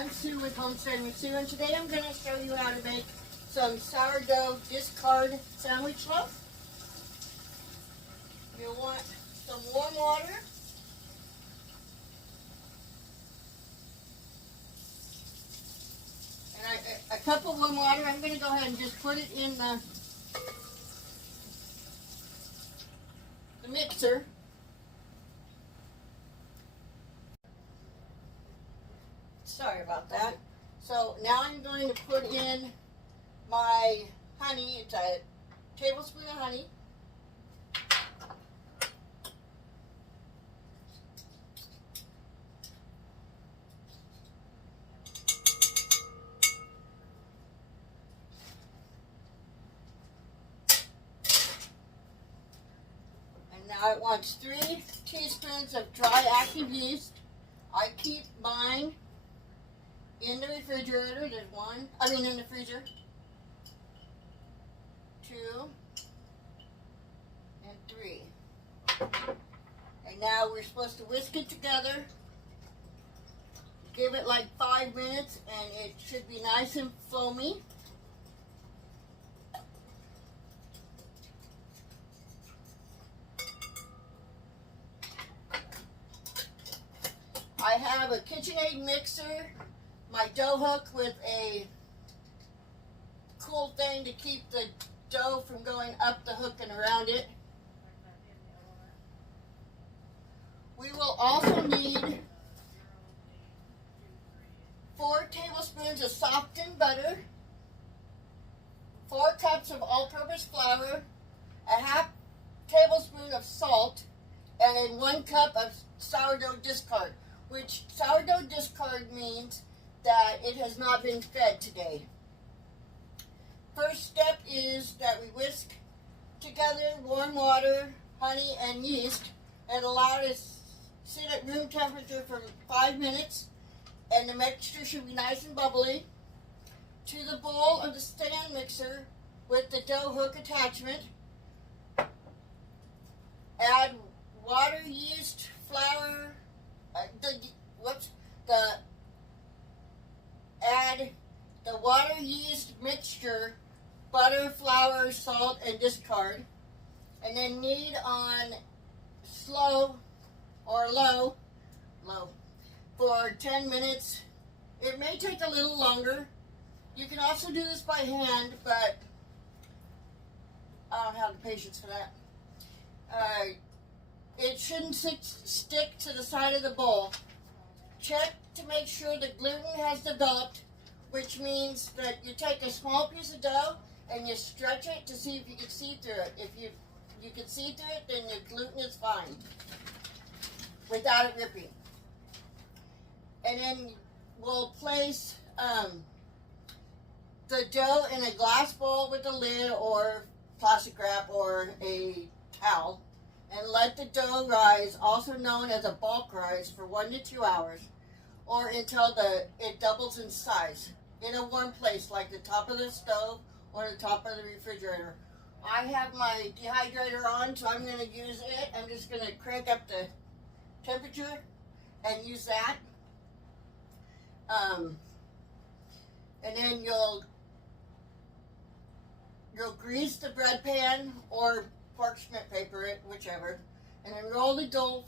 I'm Sue with Homesteading with Sue, and today I'm going to show you how to make some sourdough discard sandwich loaf. You'll want some warm water, and a cup of warm water. I'm going to go ahead and just put it in the mixer. Sorry about that. So now I'm going to put in my honey. It's a tablespoon of honey. And now it wants 3 teaspoons of dry active yeast. I keep mine in the refrigerator. There's in the freezer. 2 and 3. And now we're supposed to whisk it together. Give it like 5 minutes and it should be nice and foamy. I have a KitchenAid mixer, my dough hook with a cool thing to keep the dough from going up the hook and around it. We will also need 4 tablespoons of softened butter, 4 cups of all-purpose flour, a half tablespoon of salt, and then 1 cup of sourdough discard, which sourdough discard means that it has not been fed today. First step is that we whisk together warm water, honey, and yeast and allow it to sit at room temperature for 5 minutes, and the mixture should be nice and bubbly. To the bowl of the stand mixer with the dough hook attachment, add water, yeast, flour, add the water, yeast mixture, butter, flour, salt, and discard, and then knead on slow or low for 10 minutes. It may take a little longer. You can also do this by hand, but I don't have the patience for that. It shouldn't stick to the side of the bowl. Check to make sure the gluten has developed, which means that you take a small piece of dough and you stretch it to see if you can see through it. If you can see through it, then the gluten is fine without it ripping. And then we'll place the dough in a glass bowl with a lid or plastic wrap or a towel, and let the dough rise, also known as a bulk rise, for 1 to 2 hours, or until it doubles in size, in a warm place like the top of the stove or the top of the refrigerator. I have my dehydrator on, so I'm going to use it. I'm just going to crank up the temperature and use that. And then you'll grease the bread pan or parchment paper it, whichever, and then roll the dough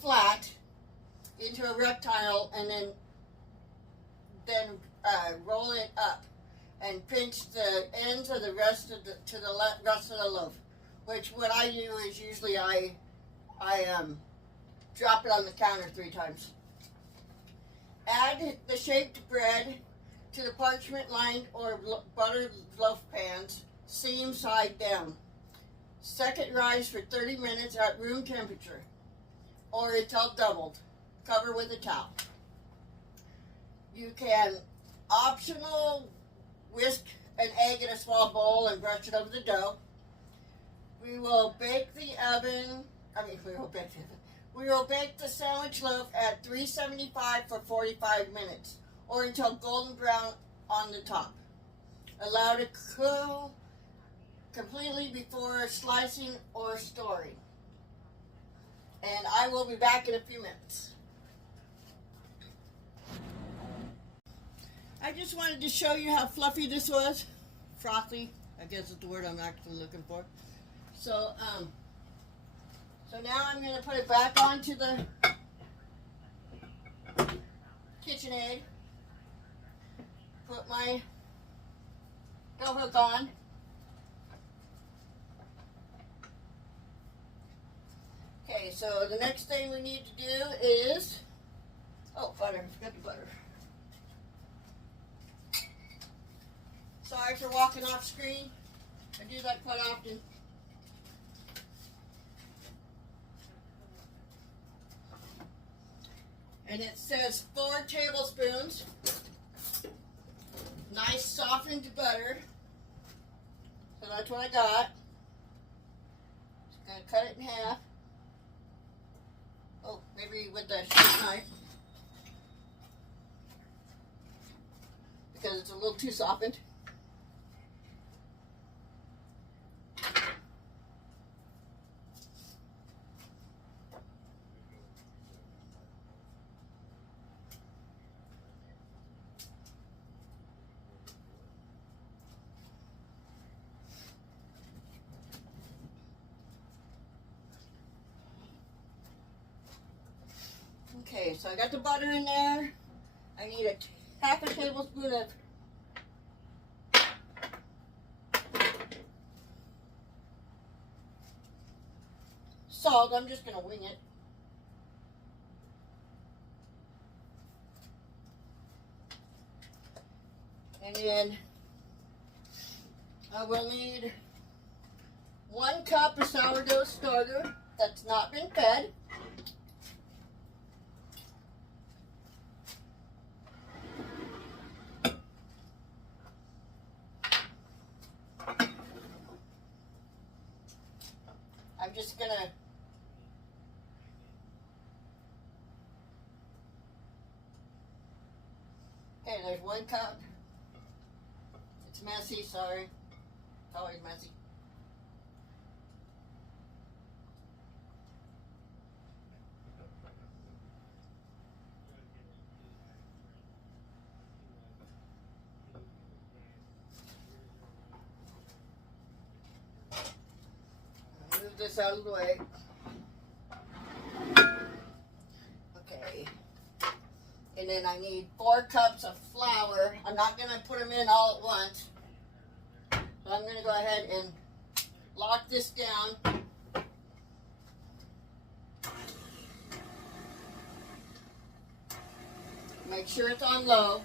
flat into a rectangle, and then roll it up and pinch the ends of the rest of the loaf. Which what I do is usually I drop it on the counter 3 times. Add the shaped bread to the parchment lined or buttered loaf pans, seam side down. Set it rise for 30 minutes at room temperature or until doubled. Cover with a towel. You can optional whisk an egg in a small bowl and brush it over the dough. We will bake the sandwich loaf at 375 for 45 minutes or until golden brown on the top. Allow to cool completely before slicing or storing. And I will be back in a few minutes. I just wanted to show you how fluffy this was. Frothy, I guess is the word I'm actually looking for. So, so now I'm going to put it back onto the KitchenAid. Put my dough hook on. Okay, so the next thing we need to do is, oh, butter, I forgot the butter. Sorry for walking off screen. I do that quite often. And it says 4 tablespoons. Nice softened butter. So that's what I got. Just gonna cut it in half. Oh, maybe with the sharp knife. Because it's a little too softened. Okay, so I got the butter in there. I need half a tablespoon of salt. I'm just going to wing it. And then I will need 1 cup of sourdough starter that's not been fed. I'm just gonna okay, there's 1 cup. It's messy, sorry. It's always messy. Move this out of the way. Okay. And then I need 4 cups of flour. I'm not going to put them in all at once. So I'm going to go ahead and lock this down. Make sure it's on low.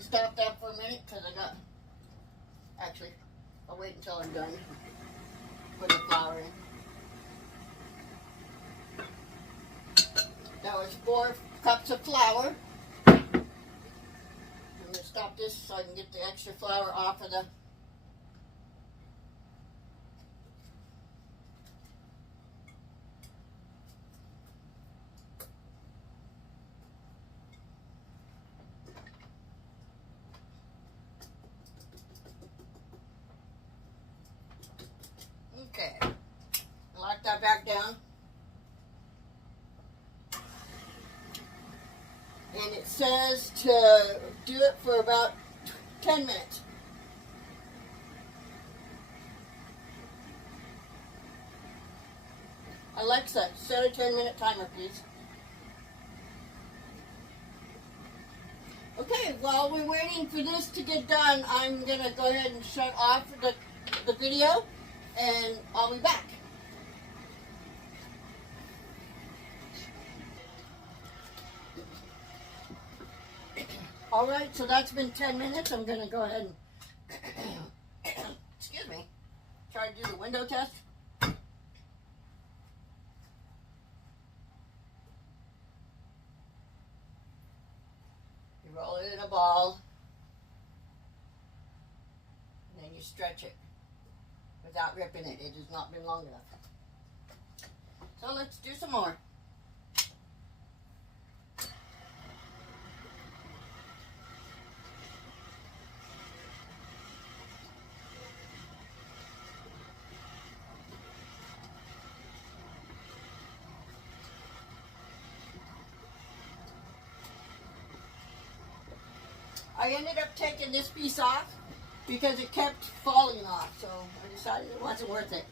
Stop that for a minute because actually, I'll wait until I'm done. Put the flour in. That was 4 cups of flour. I'm going to stop this so I can get the extra flour off of the okay. Lock that back down. And it says to do it for about 10 minutes. Alexa, set a 10-minute timer, please. Okay, while we're waiting for this to get done, I'm going to go ahead and shut off the video, and I'll be back. Alright, so that's been 10 minutes. I'm going to go ahead and, excuse me, try to do the window test. You roll it in a ball, and then you stretch it. without ripping it. It has not been long enough. So let's do some more. I ended up taking this piece off because it kept falling off, so I decided it wasn't worth it.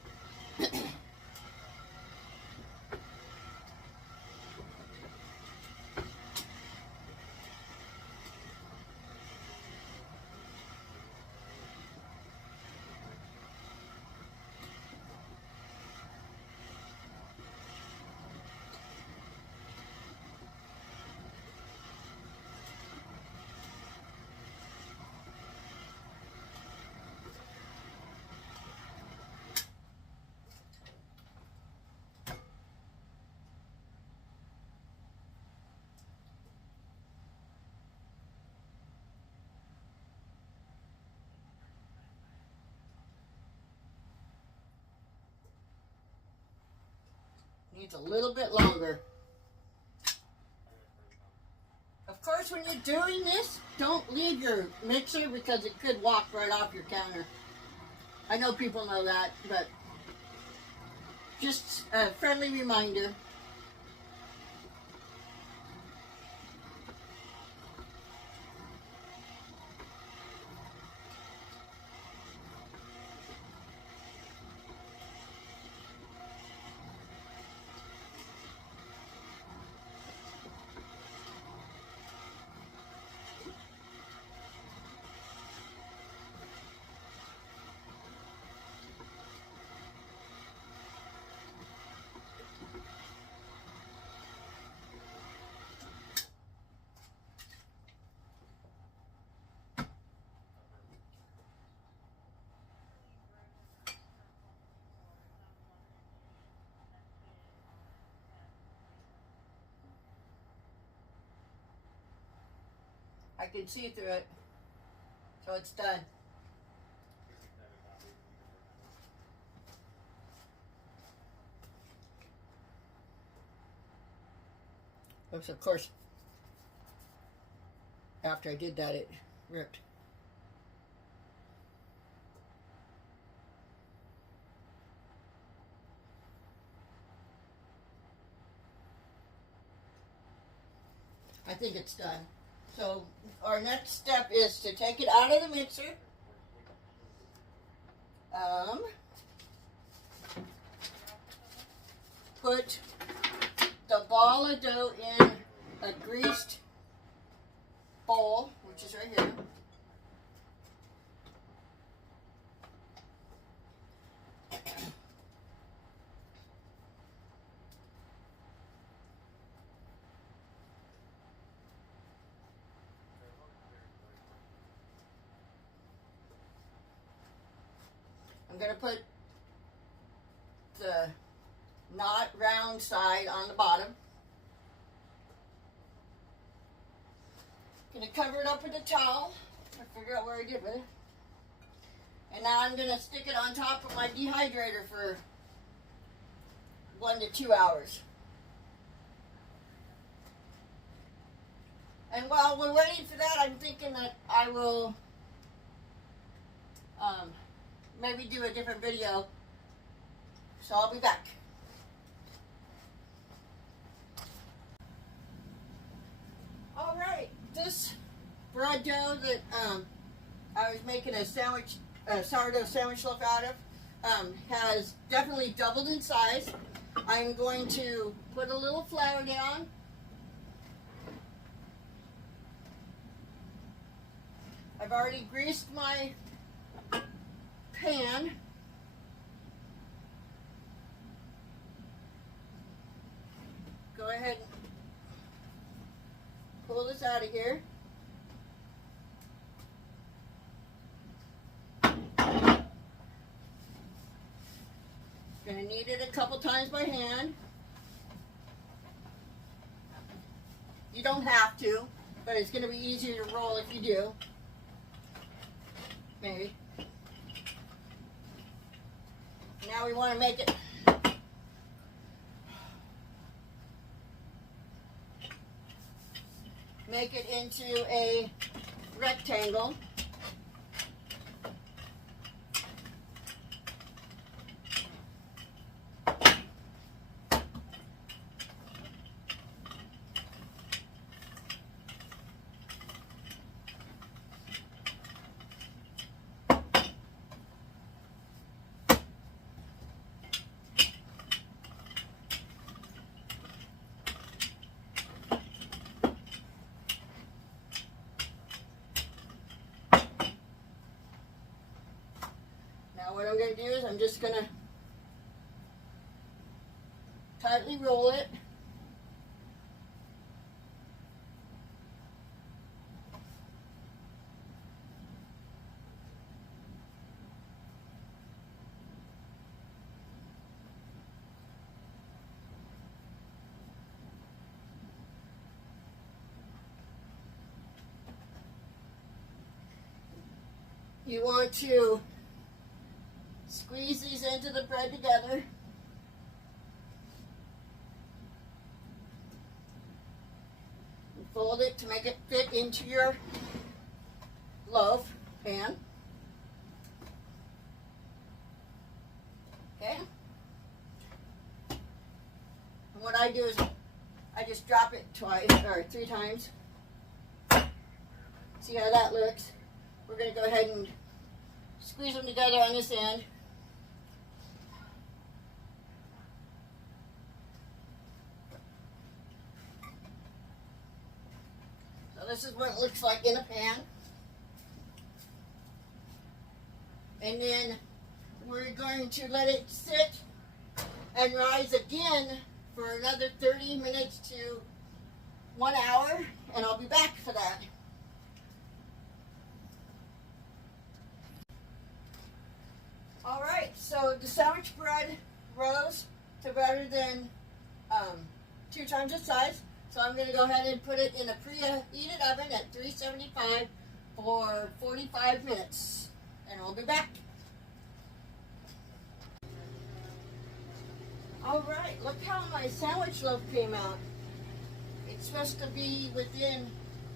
Needs a little bit longer. Of course, when you're doing this, don't leave your mixer because it could walk right off your counter. I know people know that, but just a friendly reminder. I can see through it, so it's done. Oops, of course, after I did that, it ripped. I think it's done. So our next step is to take it out of the mixer. Put the ball of dough in a greased bowl, which is right here. I'm going to put the not round side on the bottom. I'm going to cover it up with a towel. I figure out where I did with it. And now I'm going to stick it on top of my dehydrator for 1 to 2 hours. And while we're waiting for that, I'm thinking that I will maybe do a different video. So I'll be back. All right, this bread dough that I was making a sourdough sandwich loaf out of has definitely doubled in size. I'm going to put a little flour down. I've already greased my pan. Go ahead and pull this out of here. Gonna knead it a couple times by hand. You don't have to, but it's gonna be easier to roll if you do. Maybe. Now we want to make it into a rectangle. Now what I'm going to do is I'm just going to tightly roll it. You want to squeeze these into the bread together. And fold it to make it fit into your loaf pan. Okay? And what I do is I just drop it twice or 3 times. See how that looks? We're going to go ahead and squeeze them together on this end. So this is what it looks like in a pan. And then we're going to let it sit and rise again for another 30 minutes to 1 hour, and I'll be back for that. Alright, so the sandwich bread rose to better than 2 times its size. So I'm going to go ahead and put it in a preheated oven at 375 for 45 minutes. And we'll be back. Alright, look how my sandwich loaf came out. It's supposed to be within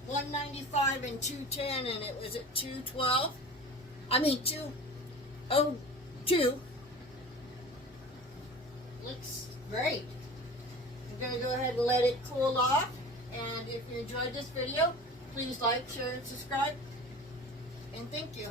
195 and 210, and it was at 212. I mean 202. Looks great. I'm going to go ahead and let it cool off. And if you enjoyed this video, please like, share, and subscribe. And thank you.